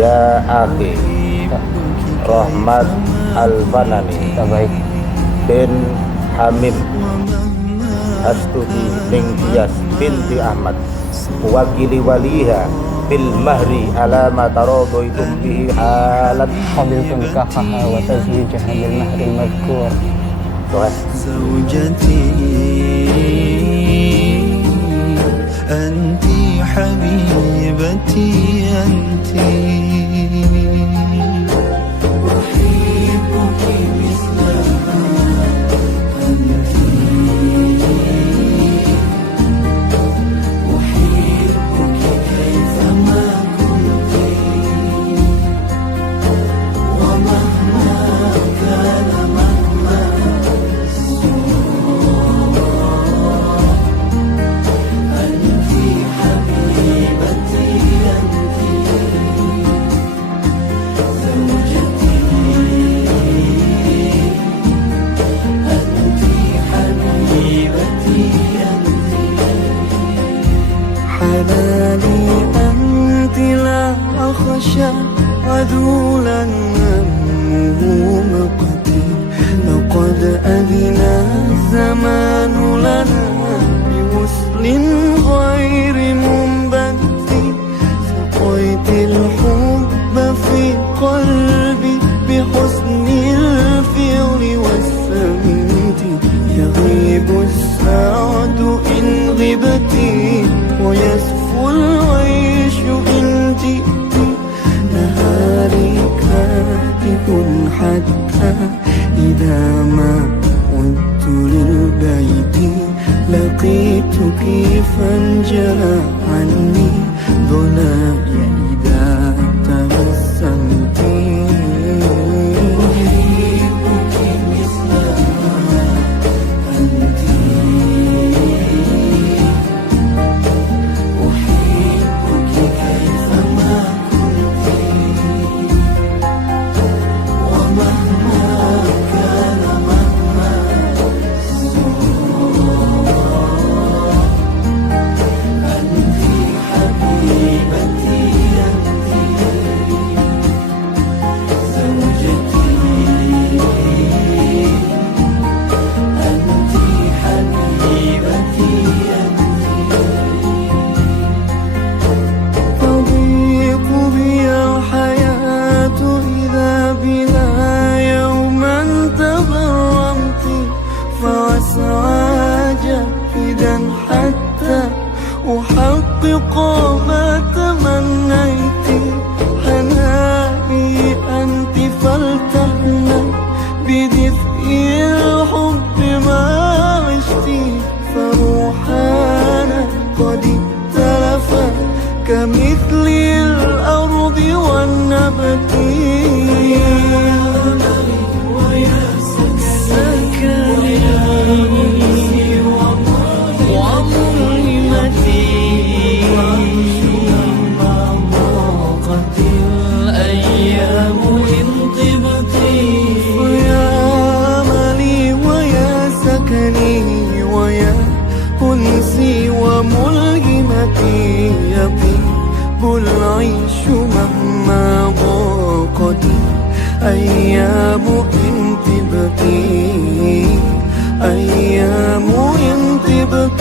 Ya akhi Rohmat Al Fanani baik bin Hamim Hastutiningtyas binti Ahmad wakili waliha bil mahri ala ma taradaitum bihi halat qabiltum nikahaha wa tazwijaha bil mahri al-madhkur. Zawjati anti habibati anti uhibbuki mislama anti uhibbuki kayfama kunti wa mahma kana mahma anti habibati anti zawjati anti habibati anti halali anti la akhsha adulan همه مقتي لقد أذنا الزمان لنا بوصل غير منبت سقيت الحب في قلبي بحسن الفعل والسمت يغيب السعد إن غبت ويسفو العيش إن جئت نهاري كاتب حتى إذا ما عدت للبيت لقيتك فانجلى عني ضناي إذا تبسمت أحبك مثلما أنت أحبك كيفما كنت ومهما كان مهما أنت حبيبتي أنت زوجتي أنت حبيبتي تضيق بي الحياة إذا بها يوما تغرمت فأسعى جاهدا حتى أحقق ما تمنيت حناني أنت فلتهنى بدفء الحب ما عشت فروحانا قد اتلفا كمثل الأرض والنبت ويا سكني وملهمتي ما ضاقت الأيام إن طبت ويا أملي ويا سكني ويا أنسي وملهمتي يطيب العيش مهما ضاقت أيام إن طبت أيام إن طبت